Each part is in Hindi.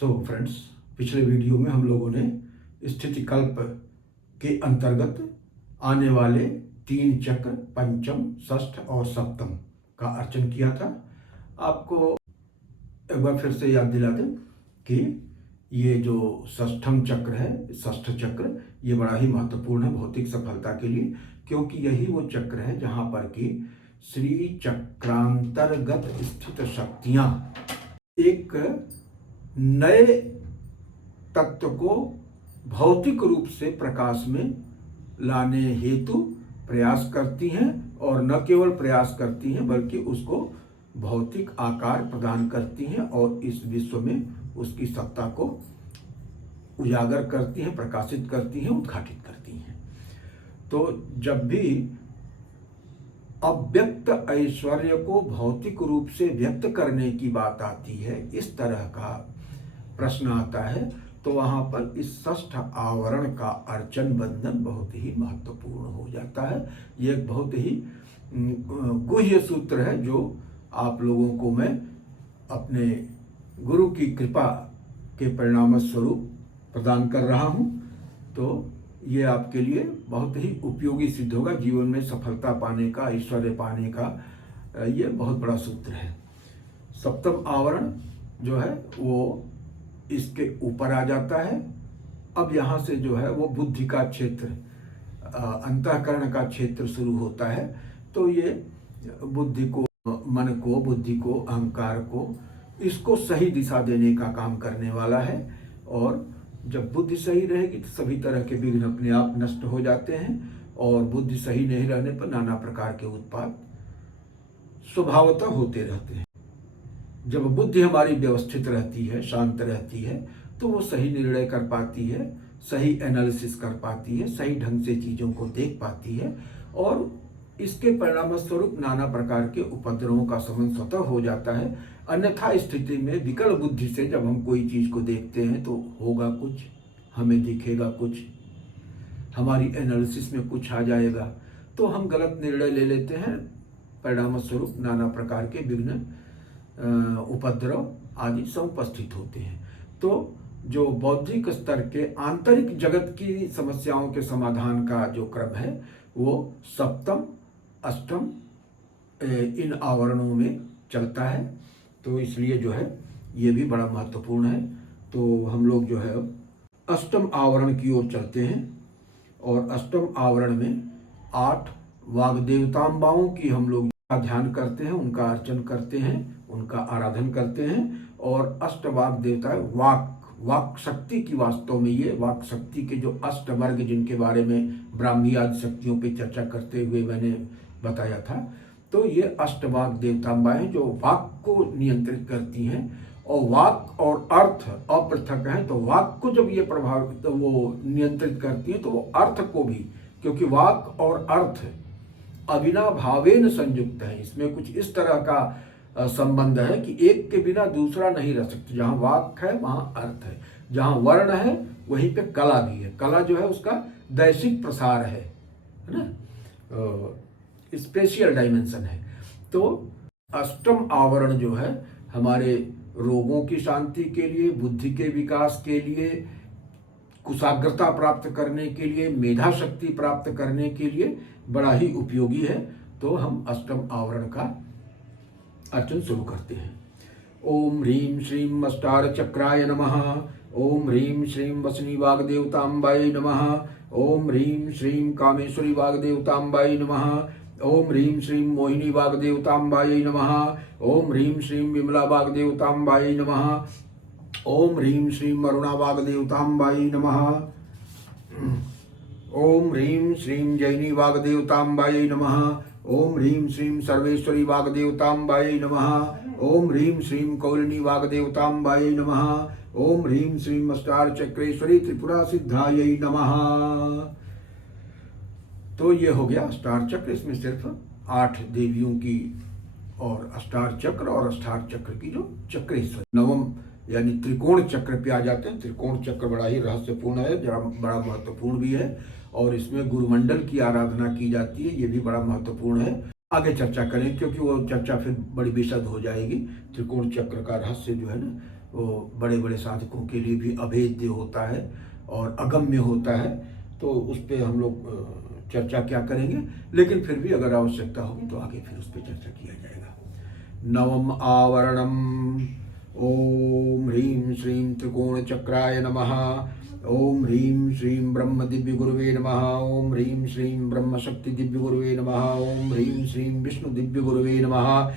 फ्रेंड्स, पिछले वीडियो में हम लोगों ने स्थिति कल्प के अंतर्गत आने वाले 3 चक्र पंचम, षष्ठ और सप्तम का अर्चन किया था। आपको एक बार फिर से याद दिला दें कि ये जो षष्ठम चक्र है, षष्ठ चक्र, ये बड़ा ही महत्वपूर्ण है भौतिक सफलता के लिए, क्योंकि यही वो चक्र है जहाँ पर कि श्री चक्रांतर्गत स्थित शक्तियाँ एक नए तत्व को भौतिक रूप से प्रकाश में लाने हेतु प्रयास करती हैं, और न केवल प्रयास करती हैं बल्कि उसको भौतिक आकार प्रदान करती हैं और इस विश्व में उसकी सत्ता को उजागर करती हैं, प्रकाशित करती हैं, उद्घाटित करती हैं। तो जब भी अव्यक्त ऐश्वर्य को भौतिक रूप से व्यक्त करने की बात आती है, इस तरह का प्रश्न आता है, तो वहाँ पर इस षष्ठ आवरण का अर्चन बंधन बहुत ही महत्वपूर्ण हो जाता है। ये एक बहुत ही गुह्य सूत्र है जो आप लोगों को मैं अपने गुरु की कृपा के परिणाम स्वरूप प्रदान कर रहा हूँ। तो ये आपके लिए बहुत ही उपयोगी सिद्ध होगा। जीवन में सफलता पाने का, ऐश्वर्य पाने का ये बहुत बड़ा सूत्र है। सप्तम आवरण जो है वो इसके ऊपर आ जाता है। अब यहाँ से जो है वो बुद्धि का क्षेत्र, अंतःकरण का क्षेत्र शुरू होता है। तो ये बुद्धि को, मन को, बुद्धि को, अहंकार को, इसको सही दिशा देने का काम करने वाला है। और जब बुद्धि सही रहेगी तो सभी तरह के विघ्न अपने आप नष्ट हो जाते हैं, और बुद्धि सही नहीं रहने पर नाना प्रकार के उत्पाद स्वभावतः होते रहते हैं। जब बुद्धि हमारी व्यवस्थित रहती है, शांत रहती है, तो वो सही निर्णय कर पाती है, सही एनालिसिस कर पाती है, सही ढंग से चीज़ों को देख पाती है, और इसके परिणाम स्वरूप नाना प्रकार के उपद्रवों का शमन स्वतः हो जाता है। अन्यथा स्थिति में विकल बुद्धि से जब हम कोई चीज़ को देखते हैं तो होगा कुछ, हमें दिखेगा कुछ, हमारी एनालिसिस में कुछ आ जाएगा, तो हम गलत निर्णय ले लेते हैं। परिणाम स्वरूप नाना प्रकार के विघ्न, उपद्रव आदि समुपस्थित होते हैं। तो जो बौद्धिक स्तर के आंतरिक जगत की समस्याओं के समाधान का जो क्रम है वो सप्तम, अष्टम इन आवरणों में चलता है। तो इसलिए जो है ये भी बड़ा महत्वपूर्ण है। तो हम लोग जो है अष्टम आवरण की ओर चलते हैं, और अष्टम आवरण में 8 वाग्देवतांबाओं की हम लोग ध्यान करते हैं, उनका अर्चन करते हैं, उनका आराधन करते हैं। और अष्ट वाग देवता है वाक शक्ति की, वास्तव में ये वाक शक्ति के जो अष्ट वर्ग जिनके बारे में ब्राह्मी आदि शक्तियों पे चर्चा करते हुए मैंने बताया था, तो ये अष्ट वाग देवतांबाएं जो वाक को नियंत्रित करती हैं। और वाक और अर्थ अपृथक हैं, तो वाक को जब ये प्रभावित वो नियंत्रित करती हैं तो वो अर्थ को भी, क्योंकि वाक और अर्थ अविनाभावेन संयुक्त है। इसमें कुछ इस तरह का संबंध है कि एक के बिना दूसरा नहीं रह सकता। जहाँ वाक है वहाँ अर्थ है, जहाँ वर्ण है वहीं पे कला भी है। कला जो है उसका दैशिक प्रसार है ना, स्पेशियल डायमेंशन है। तो अष्टम आवरण जो है हमारे रोगों की शांति के लिए, बुद्धि के विकास के लिए, कुशाग्रता प्राप्त करने के लिए, मेधा शक्ति प्राप्त करने के लिए बड़ा ही उपयोगी है। तो हम अष्टम आवरण का अर्चन शुरू करते हैं। ओम ह्रीं श्रीं अष्टार चक्राय नमः। ओम ह्रीं श्रीं वसनी वाग्देवतांबाय नमः। ओम ह्रीं श्रीं कामेश्वरी वाग्देवतांबाय नमः। ओम ह्रीं श्रीं मोहिनी वाग्देवतांबाय नमः। ओम ह्रीं श्रीं विमला वाग्देवतांबाय नमः। ओम ह्रीं श्रीं अरुणा वाग्देवतांबाय नमः। ओम ह्रीं श्रीं जैनी वाग्देवतांबाय नमः। ओम ह्रीं श्रीं सर्वेश्वरी वाग्देवतांबाय नमः। ओम ह्रीं श्रीं कौलिनी वाग्देवतांबाय नमः। ओम ह्रीं श्रीं अष्टार चक्रेश्वरी त्रिपुरा सिद्धायै नमः। तो ये हो गया अष्टार चक्र। इसमें सिर्फ 8 देवियों की और अष्टार चक्र और अष्टार चक्र की जो चक्रेश्वरी, नवम यानी त्रिकोण चक्र पे आ जाते हैं। त्रिकोण चक्र बड़ा ही रहस्यपूर्ण है, बड़ा महत्वपूर्ण भी है, और इसमें गुरुमंडल की आराधना की जाती है। ये भी बड़ा महत्वपूर्ण है। आगे चर्चा करें क्योंकि वो चर्चा फिर बड़ी विशद हो जाएगी। त्रिकोण चक्र का रहस्य जो है ना वो बड़े बड़े साधकों के लिए भी अभेद्य होता है और अगम्य होता है, तो उस पर हम लोग चर्चा क्या करेंगे, लेकिन फिर भी अगर आवश्यकता होगी तो आगे फिर उस पर चर्चा किया जाएगा। नवम आवरणम। ओम ह्रीं श्रीं त्रिकोण चक्राय नमः। ओम ह्रीं श्रीं ब्रह्म दिव्य गुरुवे नमः। ओम ह्रीं श्रीं ब्रह्म शक्ति दिव्य गुरुवे नमः। ओम ह्रीं श्रीं विष्णु दिव्य गुरुवे नमः।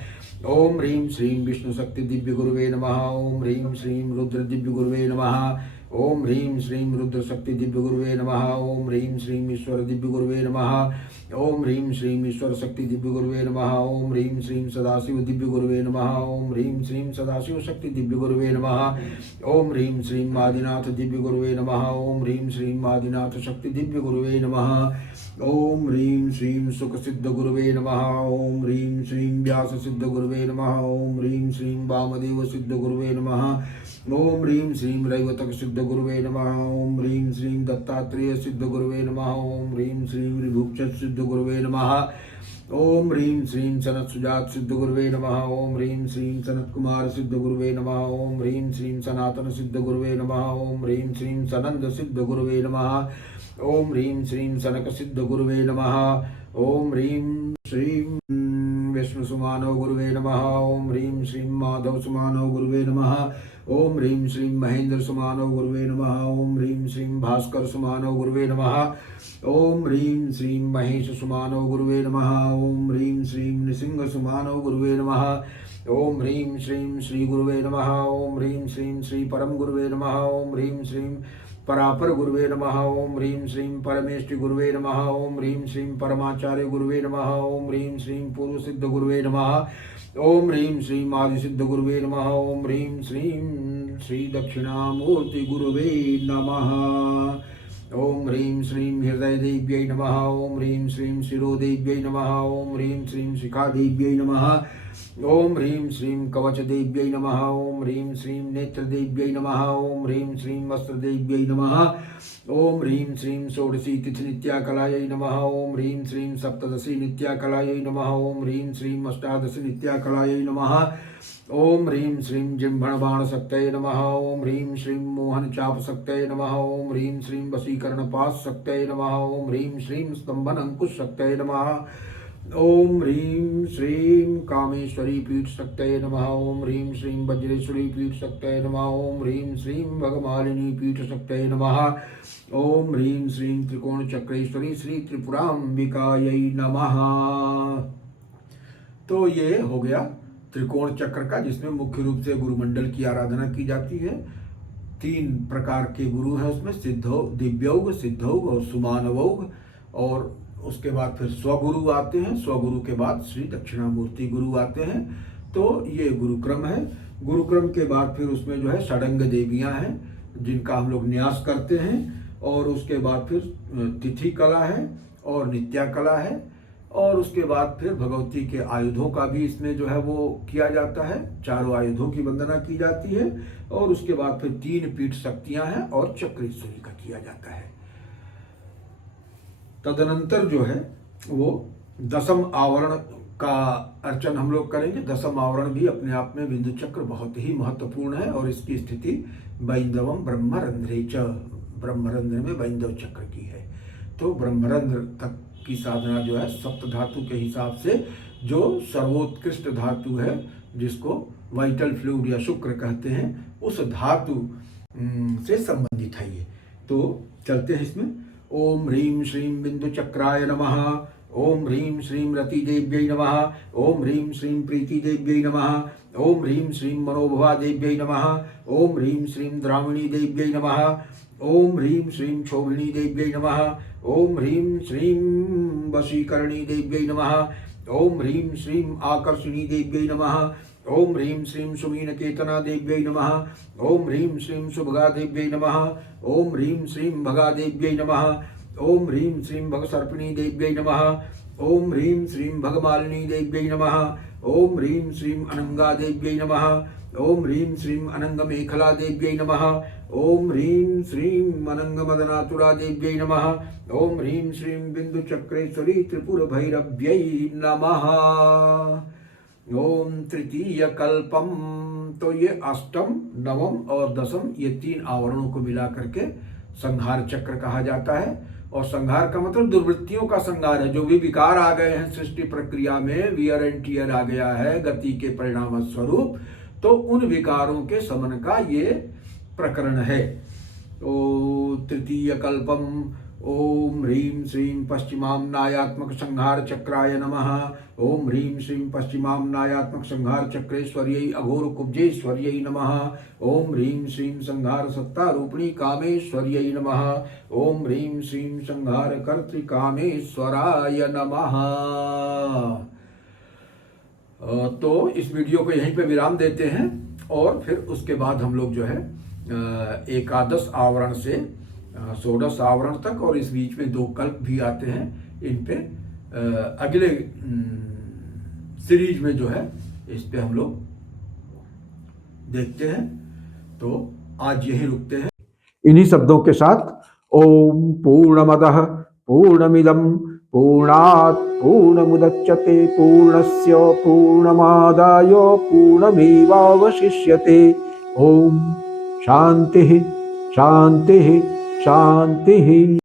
ओम ह्रीं श्रीं विष्णु शक्ति दिव्य गुरुवे नमः। ओम ह्रीं श्रीं रुद्र दिव्य गुरुवे नमः। ओम ह्रीं श्रीं रुद्र शक्ति दिव्य गुरुवे नमः। ओम ह्रीं श्रीं ईश्वर दिव्य गुरुवे नमः। ओम ह्रीं श्रीं ईश्वर शक्ति दिव्य गुरुवे नमः। ओम ह्रीं श्रीं सदाशिव दिव्य गुरुवे नमः। ओम ह्रीं श्रीं सदाशिव शक्ति दिव्य गुरुवे नमः। ओम ह्रीं श्रीं आदिनाथ दिव्य गुरुवे नमः। ओम ह्रीं श्रीं आदिनाथ शक्ति दिव्य गुरुवे नमः। ओम ह्रीं श्रीं सुख सिद्ध गुरुवे नमः। ओम ह्रीं श्रीं व्यास सिद्ध गुरुवे नमः। ओम ह्रीं श्रीं वामदेव सिद्ध गुरुवे नमः। ओम ह्रीं श्रीं रैवतक सिद्ध गुरुवे नमः। ओम ह्रीं श्रीं दत्तात्रेय सिद्ध गुरुवे नमः। ओम ह्रीं श्रीं ऋभुक्षत सिद्ध गुरुवे नमः। ओम ह्रीं श्रीं सनत सुजात सिद्ध गुरुवे नमः। ओम ह्रीं श्रीं सनत कुमार सिद्ध गुरुवे नमः। ओम ह्रीं श्रीं सनातन सिद्ध गुरुवे नमः। ओम ह्रीं श्रीं सनंद सिद्ध गुरुवे नमः। ओम ह्रीं श्रीं सनक सिद्ध गुरुवे नमः। ओम ह्रीं श्रीं विष्णु सुमानव गुरुवे नमः। ओम ह्रीं श्रीं माधव सुमानव गुरुवे नमः। ओम ह्रीं श्रीं महेंद्र सुमानव गुरुवे नमः। ओम ह्रीं श्रीं भास्कर सुमानव गुरुवे नमः। ओम ह्रीं श्रीं महेश सुमानव गुरुवे नमः। ओम ह्रीं श्रीं नृसिंह सुमानव गुरुवे नमः। ओम ह्रीं श्रीं श्री गुरुवे नमः। ओम ह्रीं श्रीं श्री परम गुरुवे नमः। ओम ह्रीं श्रीं परापर गुरुवे नमः। ओम ह्रीं श्रीं परमेष्टि गुरुवे नमः। ओम ह्रीं श्रीं परमाचार्य गुरुवे नमः। ओम ह्रीं श्रीं पूर्व सिद्ध गुरुवे नमः। ओम ह्रीं श्रीं आदि सिद्ध गुरुवे नमः। ओम ह्रीं श्रीं श्री दक्षिणामूर्ति गुरुवे नमः। ओम ह्रीं श्रीं हृदय देव्यै नमः। ओम ह्रीं श्रीं शिरो देव्यै नमः। ओम ह्रीं श्रीं शिखा देव्यै नमः। ओम ह्रीं श्रीं कवच देव्यै नमः। ओम ह्रीं श्रीं नेत्र देव्यै नमः। ओम ह्रीं श्रीं वस्त्र देव्यै नमः। ओम ह्रीं श्रीं षोडशी तिथि नित्याकलायै नमः। ओम ह्रीं श्रीं सप्तदशी नित्याकलायै नमः। ओम ह्रीं श्रीं अष्टादशी नित्याकलायै नमः। ओम ह्रीं श्रीं जिह्वण बाण शक्तये नमः। ओम ह्रीं श्रीं मोहन चाप शक्तये नमः। ओम ह्रीं श्रीं वशीकरण पाश शक्तये नमः। ओम ह्रीं श्रीं स्तंभन अंकुश शक्तये नमः। ओम ह्रीं श्रीं कामेश्वरी पीठ शक्तये नमः। ओम ह्रीं श्रीं वज्रेश्वरी पीठ शक्तये नमः। ओम ह्रीं श्रीं भगमालिनी पीठ शक्तये नमः। ओम ह्रीं श्रीं त्रिकोण चक्रेश्वरी श्री त्रिपुरांबिकायै नमः। तो ये हो गया त्रिकोण चक्र का, जिसमें मुख्य रूप से गुरुमंडल की आराधना की जाती है। 3 प्रकार के गुरु हैं उसमें, सिद्धौघ, दिव्यौघ, सिद्धौघ और सुमानवौघ। और उसके बाद फिर स्वगुरु आते हैं। स्वगुरु के बाद श्री दक्षिणामूर्ति गुरु आते हैं। तो ये गुरुक्रम है। गुरुक्रम के बाद फिर उसमें जो है षडंग देवियां हैं, जिनका हम लोग न्यास करते हैं। और उसके बाद फिर तिथि कला है और नित्या कला है। और उसके बाद फिर भगवती के आयुधों का भी इसमें जो है वो किया जाता है। 4 आयुधों की वंदना की जाती है। और उसके बाद फिर 3 पीठ शक्तियां हैं और चक्रेश्वरी का किया जाता है। तदनंतर जो है वो 10वें आवरण का अर्चन हम लोग करेंगे। 10वां आवरण भी अपने आप में बिंदु चक्र बहुत ही महत्वपूर्ण है। और इसकी स्थिति बैंदवम ब्रह्मरंध्रे च, ब्रह्मरंध्र में बैंदव चक्र की है। तो ब्रह्मरंध्र तक की साधना जो है सप्त धातु के हिसाब से जो सर्वोत्कृष्ट धातु है, जिसको वाइटल फ्लूइड या शुक्र कहते हैं, उस धातु से संबंधित है ये। तो चलते हैं इसमें। ओम ह्रीं श्रीं बिंदु चक्राय नमः। ओम ह्रीं श्रीं रति देव्यै नमः। ओम ह्रीं श्रीं प्रीति देव्यै नमः। ओम ह्रीं श्रीं मनोभवा देव्यै नमः। ओम ह्रीं श्रीं द्राविणी देव्यै नमः। ओम ह्रीं श्रीं क्षोभिणी देव्यै नमः। ओम ह्रीं श्रीं वशीकरणी देव्यै नमः। ओम ह्रीं श्रीं आकर्षिणी देव्यै नमः। ओम ह्रीं श्रीं सुमीनकेतना देव्यै नमः। ओम ह्रीं श्रीं सुभगा देव्यै नमः। ओम ह्रीं श्रीं भगा देव्यै नमः। ओम ह्रीं श्रीं भगसर्पिणी देव्यै नमः। ओम ह्रीं श्रीं भगमालिनी देव्यै नमः। ओम ह्रीं श्रीं अनंगा देव्यै नमः। ओम ह्रीं श्रीं अनंग मेखला देव्यै नमः। ओम ह्रीं श्रीं अनंग मदनातुरा देव्यै नमः। ओम ह्रीं श्रीं बिंदु चक्रेश्वरी त्रिपुर भैरव्यै नमः। ओम तृतीय कल्पम, तो ये अष्टम, नवम और दसम, ये 3 आवरणों को मिला करके संहार चक्र कहा जाता है। और संहार का मतलब दुर्वृत्तियों का संहार है। जो भी विकार आ गए हैं सृष्टि प्रक्रिया में, वियर एंड टियर आ गया है गति के परिणाम स्वरूप, तो उन विकारों के समन का ये प्रकरण है। ओ तृतीय कल्पम। ओम ह्रीं श्रीं पश्चिमाम्नायात्मक संहार चक्राय नमः। ओम ह्रीं श्रीं पश्चिमाम्नायात्मक संहार चक्रेश्वर्यै अघोर कुब्जेश्वर्यै नमः। ओम ह्रीं श्रीं संहार सत्ता रूपिणी कामेश्वर्यै नमः। ओम ह्रीं श्रीं संहार कर्तृ कामेश्वराय नमः। तो इस वीडियो को यहीं पे विराम देते हैं और फिर उसके बाद हम लोग जो है एकादश आवरण से षोडश आवरण तक, और इस बीच में 2 कल्प भी आते हैं, इन पे अगले सीरीज में जो है इस पे हम लोग देखते हैं। तो आज यही रुकते हैं इन्हीं शब्दों के साथ। ओम पूर्णमदः पूर्णमिदं पूर्णात् पूर्णमुदच्यते पूर्णस्य पूर्णमादाय पूर्णमेवावशिष्यते। ओम शांति शांति शांति।